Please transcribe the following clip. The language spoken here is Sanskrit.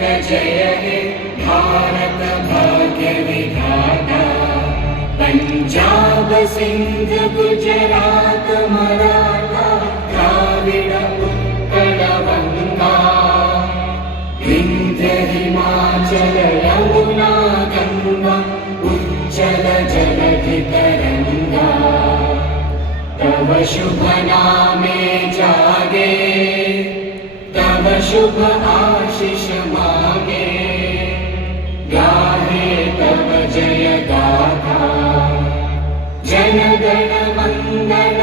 जय हे भारत भाग्य विधाता। पंजाब सिंध गुजरात मराठा द्राविड उत्कल गंगा, विंध्य हिमाचल यमुना गंगा उच्चल जलधि तरंगा। तव शुभ नामे जागे, तव शुभ आशीष मागे, गाहे तव जय गाथा। जन गण मंगल